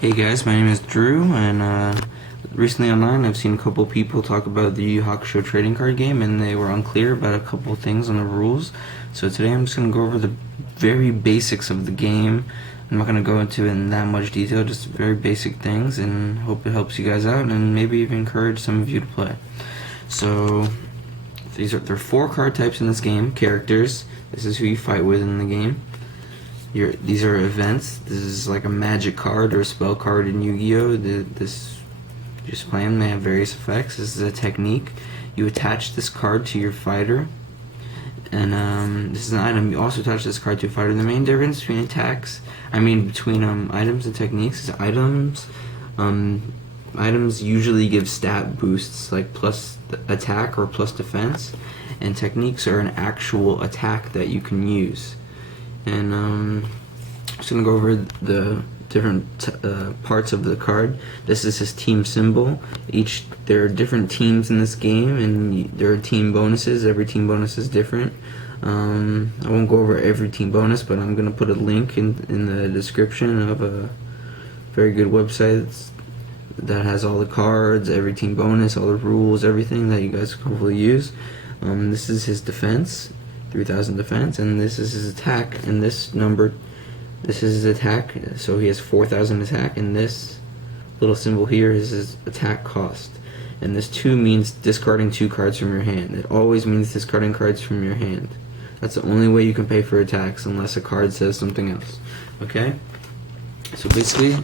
Hey guys, my name is Drew, and recently online I've seen a couple people talk about the Yu Yu Hakusho trading card game, and they were unclear about a couple things on the rules. So today I'm just going to go over the very basics of the game. I'm not going to go into it in that much detail, just very basic things, and hope it helps you guys out, and maybe even encourage some of you to play. So there are 4 card types in this game. Characters, this is who you fight with in the game. These are events. This is like a magic card or a spell card in Yu-Gi-Oh! Just play them. They have various effects. This is a technique. You attach this card to your fighter, and this is an item. You also attach this card to a fighter. The main difference between items and techniques is items usually give stat boosts, like plus attack or plus defense, and techniques are an actual attack that you can use. And I'm just going to go over the different parts of the card. This is his team symbol. There are different teams in this game, and there are team bonuses. Every team bonus is different. I won't go over every team bonus, but I'm going to put a link in the description of a very good website that has all the cards, every team bonus, all the rules, everything that you guys can hopefully use. This is his defense. 3,000 defense, and this is his attack, and this is his attack, so he has 4,000 attack, and this little symbol here is his attack cost, and this 2 means discarding 2 cards from your hand. It always means discarding cards from your hand. That's the only way you can pay for attacks, unless a card says something else. Okay, so basically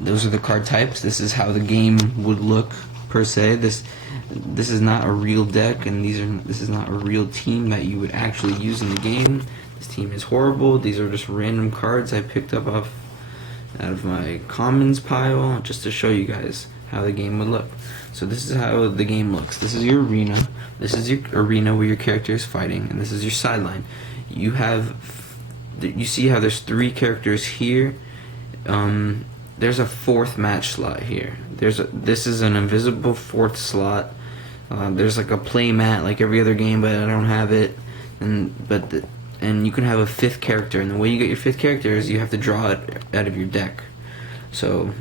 those are the card types. This is how the game would look per se. This is not a real deck, and this is not a real team that you would actually use in the game. This team is horrible. These are just random cards I picked up out of my commons pile just to show you guys how the game would look. So this is how the game looks. This is your arena. This is your arena where your character is fighting, and this is your sideline. You see how there's 3 characters here. There's a 4th match slot here. This is an invisible 4th slot. There's like a play mat like every other game, but I don't have it. And you can have a 5th character, and the way you get your 5th character is you have to draw it out of your deck. So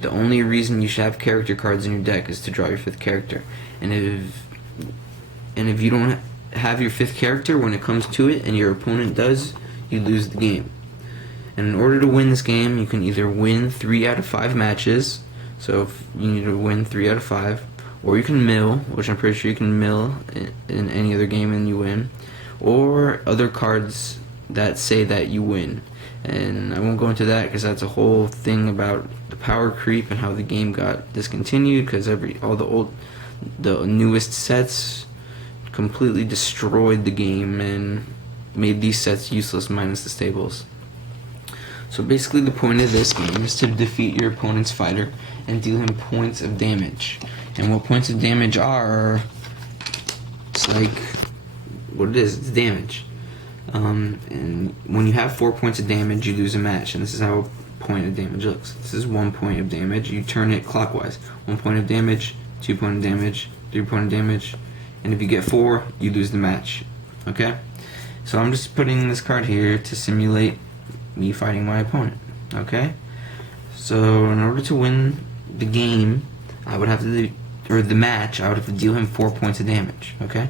the only reason you should have character cards in your deck is to draw your 5th character. And if you don't have your 5th character when it comes to it, and your opponent does, you lose the game. And in order to win this game, you can either win 3 out of 5 matches. So if you need to win 3 out of 5, or you can mill, which I'm pretty sure you can mill in any other game and you win, or other cards that say that you win. And I won't go into that because that's a whole thing about the power creep and how the game got discontinued, because the newest sets completely destroyed the game and made these sets useless minus the stables. So basically the point of this game is to defeat your opponent's fighter and deal him points of damage. And what points of damage are, it's like what it is, it's damage. And when you have 4 points of damage, you lose a match, and this is how a point of damage looks. This is 1 point of damage. You turn it clockwise. 1 point of damage, 2 point of damage, 3 point of damage, and if you get 4, you lose the match. Okay? So I'm just putting this card here to simulate me fighting my opponent. Okay? So in order to win the game, I would have to the match, I would have to deal him 4 points of damage. Okay?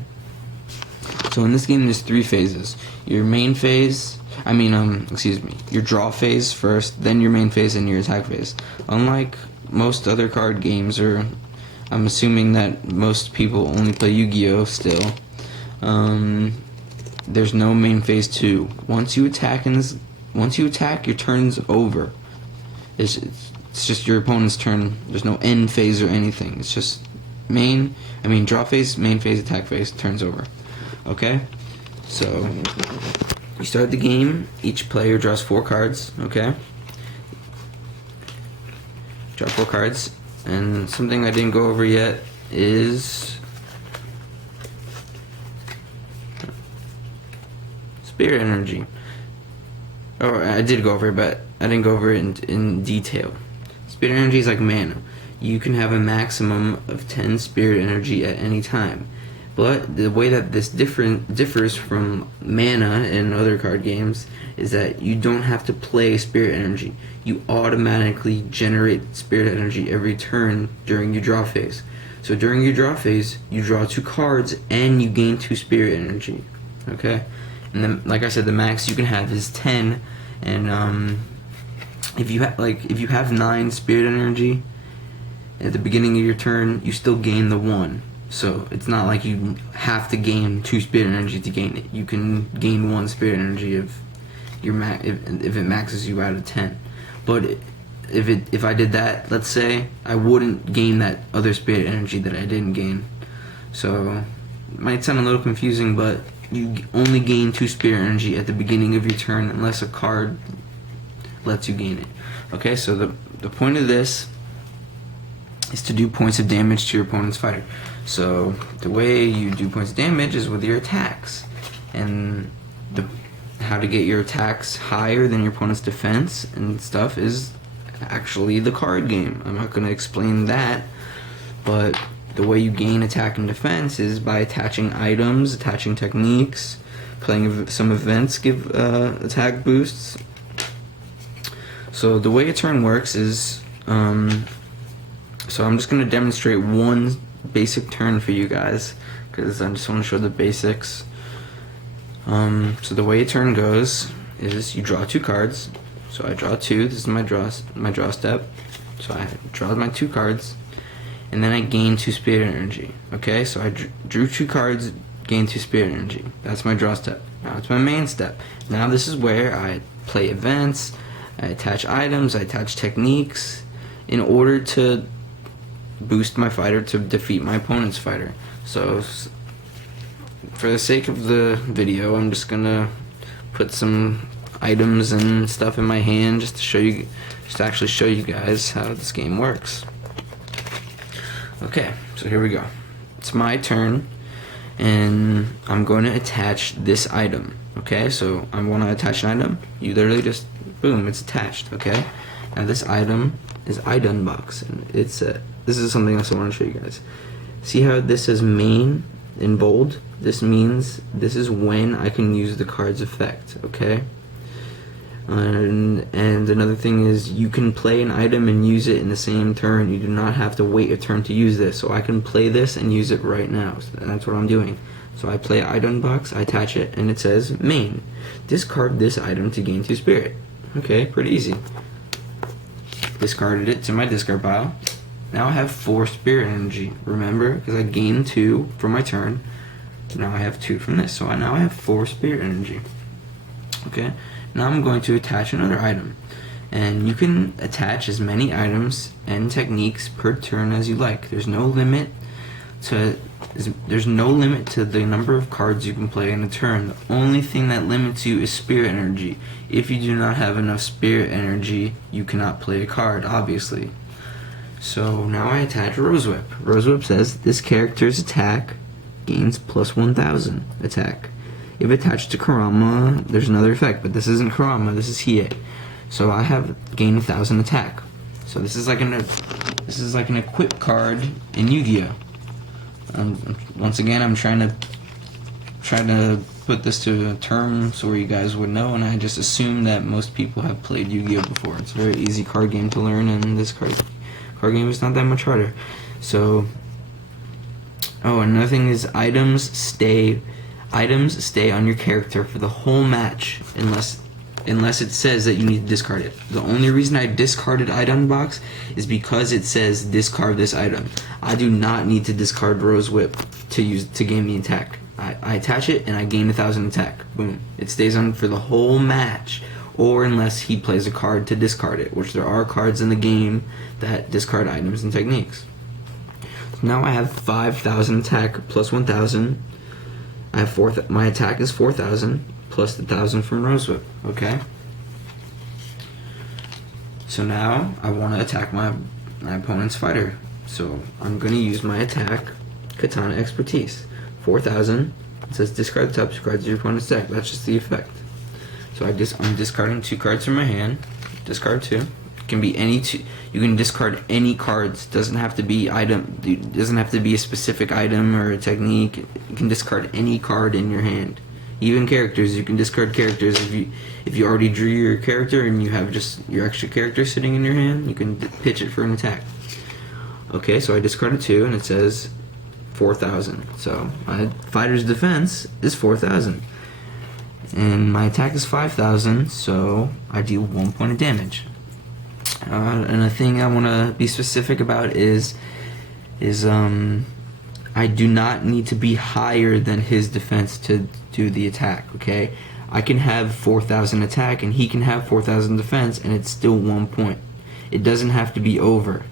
So in this game, there's 3 phases. Your main phase, your draw phase first, then your main phase, and your attack phase. Unlike most other card games, or I'm assuming that most people only play Yu-Gi-Oh! Still, there's no main phase 2. Once you attack, your turn's over. It's just your opponent's turn. There's no end phase or anything. It's just draw phase, main phase, attack phase, turn's over. Okay? So, you start the game. Each player draws 4 cards. Okay? Draw 4 cards. And something I didn't go over yet is spirit energy. Or I did go over it, but I didn't go over it in detail. Spirit energy is like mana. You can have a maximum of 10 spirit energy at any time. But the way that this differs from mana and other card games is that you don't have to play spirit energy. You automatically generate spirit energy every turn during your draw phase. So during your draw phase, you draw 2 cards and you gain 2 spirit energy. Okay? And then, like I said, the max you can have is 10. And if you have 9 spirit energy at the beginning of your turn, you still gain the 1. So it's not like you have to gain 2 spirit energy to gain it. You can gain 1 spirit energy if it maxes you out of 10. But if I did that, let's say, I wouldn't gain that other spirit energy that I didn't gain. So it might sound a little confusing, but you only gain 2 spirit energy at the beginning of your turn unless a card lets you gain it. Okay, so the point of this is to do points of damage to your opponent's fighter. So the way you do points of damage is with your attacks, and how to get your attacks higher than your opponent's defense and stuff is actually the card game. I'm not going to explain that, but the way you gain attack and defense is by attaching items, attaching techniques, playing some events give attack boosts. So the way a turn works is, so I'm just going to demonstrate one basic turn for you guys, because I just want to show the basics. So the way a turn goes is you draw 2 cards. So I draw 2. This is my draw step. So I draw my 2 cards, and then I gain 2 spirit energy. Okay, so I drew 2 cards, gain 2 spirit energy. That's my draw step. Now it's my main step. Now this is where I play events, I attach items, I attach techniques in order to boost my fighter to defeat my opponent's fighter. So for the sake of the video, I'm just gonna put some items and stuff in my hand just to actually show you guys how this game works. Okay, so here we go. It's my turn, and I'm going to attach this item. Okay, so I want to attach an item. You literally just boom, it's attached. Okay, and this item is item box, and this is something else I want to show you guys. See how this says main in bold? This means this is when I can use the card's effect. Okay. And another thing is you can play an item and use it in the same turn. You do not have to wait a turn to use this. So I can play this and use it right now. So that's what I'm doing. So I play item box, I attach it, and it says main. Discard this item to gain 2 spirit. Okay, pretty easy. Discarded it to my discard pile. Now I have 4 spirit energy. Remember, because I gained 2 from my turn. Now I have 2 from this. So now I have 4 spirit energy. Okay. Now I'm going to attach another item, and you can attach as many items and techniques per turn as you like. There's no limit to the number of cards you can play in a turn. The only thing that limits you is spirit energy. If you do not have enough spirit energy, you cannot play a card, obviously. So now I attach Rose Whip. Rose Whip says this character's attack gains plus 1,000 attack. If attached to Kurama, there's another effect, but this isn't Kurama, this is Hiei. So I have gained 1,000 attack. So this is like an equip card in Yu-Gi-Oh. Once again, I'm trying to put this to terms where you guys would know, and I just assume that most people have played Yu-Gi-Oh before. It's a very easy card game to learn, and this card game is not that much harder. So, another thing is items stay on your character for the whole match unless it says that you need to discard it. The only reason I discarded item box is because it says discard this item. I do not need to discard Rose Whip to gain the attack. I attach it and I gain 1,000 attack. Boom. It stays on for the whole match, or unless he plays a card to discard it, which there are cards in the game that discard items and techniques. So now I have 5,000 attack plus 1,000. I have my attack is 4,000 plus the 1,000 from Rose Whip. Okay. So now I want to attack my opponent's fighter. So I'm going to use my attack, Katana Expertise. 4,000. It says discard the top 2 cards of your opponent's deck. That's just the effect. So I'm discarding 2 cards from my hand. Discard 2. can be any two. You can discard any cards. Doesn't have to be item. Doesn't have to be a specific item or a technique. You can discard any card in your hand. Even characters. You can discard characters if you already drew your character and you have just your extra character sitting in your hand. You can pitch it for an attack. Okay, so I discarded 2, and it says 4,000. So my fighter's defense is 4,000. And my attack is 5,000, so I deal 1 point of damage. And a thing I want to be specific about is I do not need to be higher than his defense to do the attack, okay? I can have 4,000 attack, and he can have 4,000 defense, and it's still 1 point. It doesn't have to be over,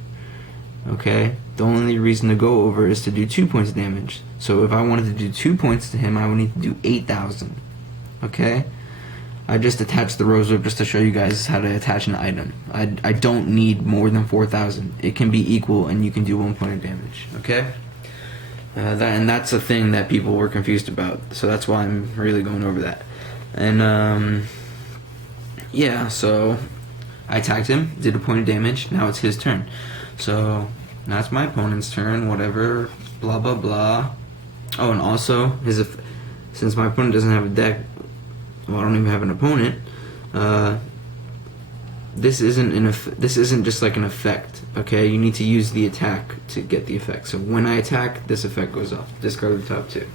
okay? The only reason to go over is to do 2 points of damage. So if I wanted to do 2 points to him, I would need to do 8,000. Okay, I just attached the rose whip just to show you guys how to attach an item. I don't need more than 4,000. It can be equal, and you can do 1 point of damage. Okay, and that's a thing that people were confused about. So that's why I'm really going over that. And yeah, so I attacked him, did a point of damage. Now it's his turn. So now it's my opponent's turn. Whatever, blah blah blah. Oh, and also since my opponent doesn't have a deck. Well, I don't even have an opponent. This isn't just like an effect. Okay, you need to use the attack to get the effect. So when I attack, this effect goes off. Discard the top 2.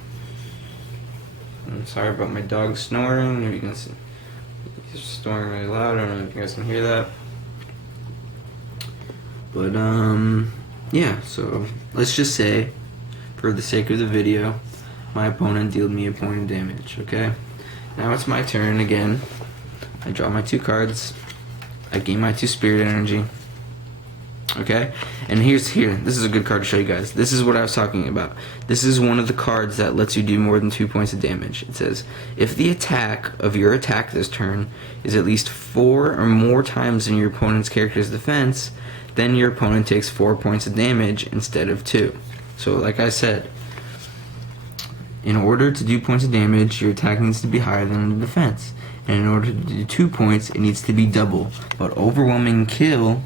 I'm sorry about my dog snoring. If you can see, he's snoring really loud. I don't know if you guys can hear that. But yeah. So let's just say, for the sake of the video, my opponent dealt me a point of damage. Okay. Now it's my turn again. I draw my 2 cards. I gain my 2 spirit energy. Okay? And this is a good card to show you guys. This is what I was talking about. This is one of the cards that lets you do more than 2 points of damage. It says, if the attack of your attack this turn is at least 4 or more times in your opponent's character's defense, then your opponent takes 4 points of damage instead of 2. So like I said, in order to do points of damage, your attack needs to be higher than the defense. And in order to do 2 points, it needs to be double. But Overwhelming Kill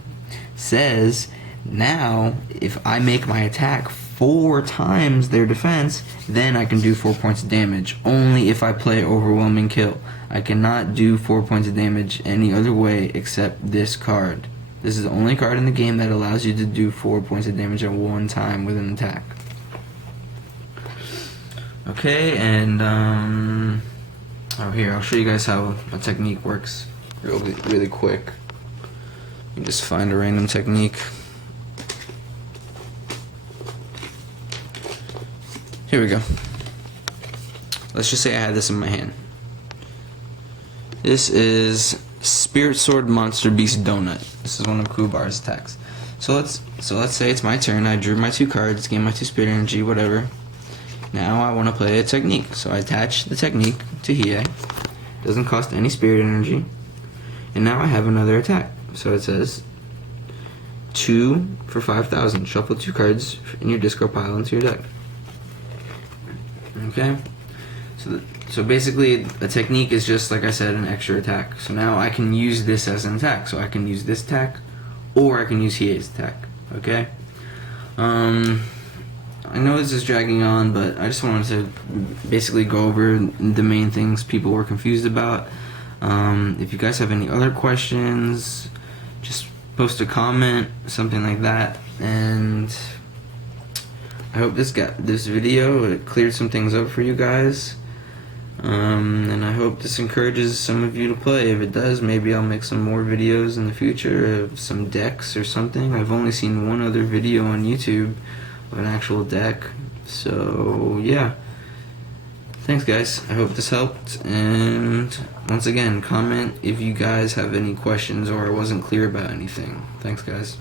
says, now, if I make my attack 4 times their defense, then I can do 4 points of damage. Only if I play Overwhelming Kill. I cannot do 4 points of damage any other way except this card. This is the only card in the game that allows you to do 4 points of damage at one time with an attack. Okay, and here, I'll show you guys how a technique works really quick. You just find a random technique. Here we go. Let's just say I had this in my hand. This is Spirit Sword Monster Beast Donut. This is one of Kubar's attacks. So let's say it's my turn. I drew my 2 cards, gained my 2 spirit energy, whatever. Now I want to play a technique, so I attach the technique to Hiei. Doesn't cost any spirit energy. And now I have another attack. So it says 2 for 5,000. Shuffle 2 cards in your discard pile into your deck. Okay? So basically a technique is just, like I said, an extra attack. So now I can use this as an attack. So I can use this attack, or I can use Hiei's attack. Okay? I know this is dragging on, but I just wanted to basically go over the main things people were confused about. If you guys have any other questions, just post a comment, something like that. And I hope this video cleared some things up for you guys. And I hope this encourages some of you to play. If it does, maybe I'll make some more videos in the future of some decks or something. I've only seen one other video on YouTube of an actual deck. So yeah, thanks guys, I hope this helped, and once again, comment if you guys have any questions or I wasn't clear about anything. Thanks guys.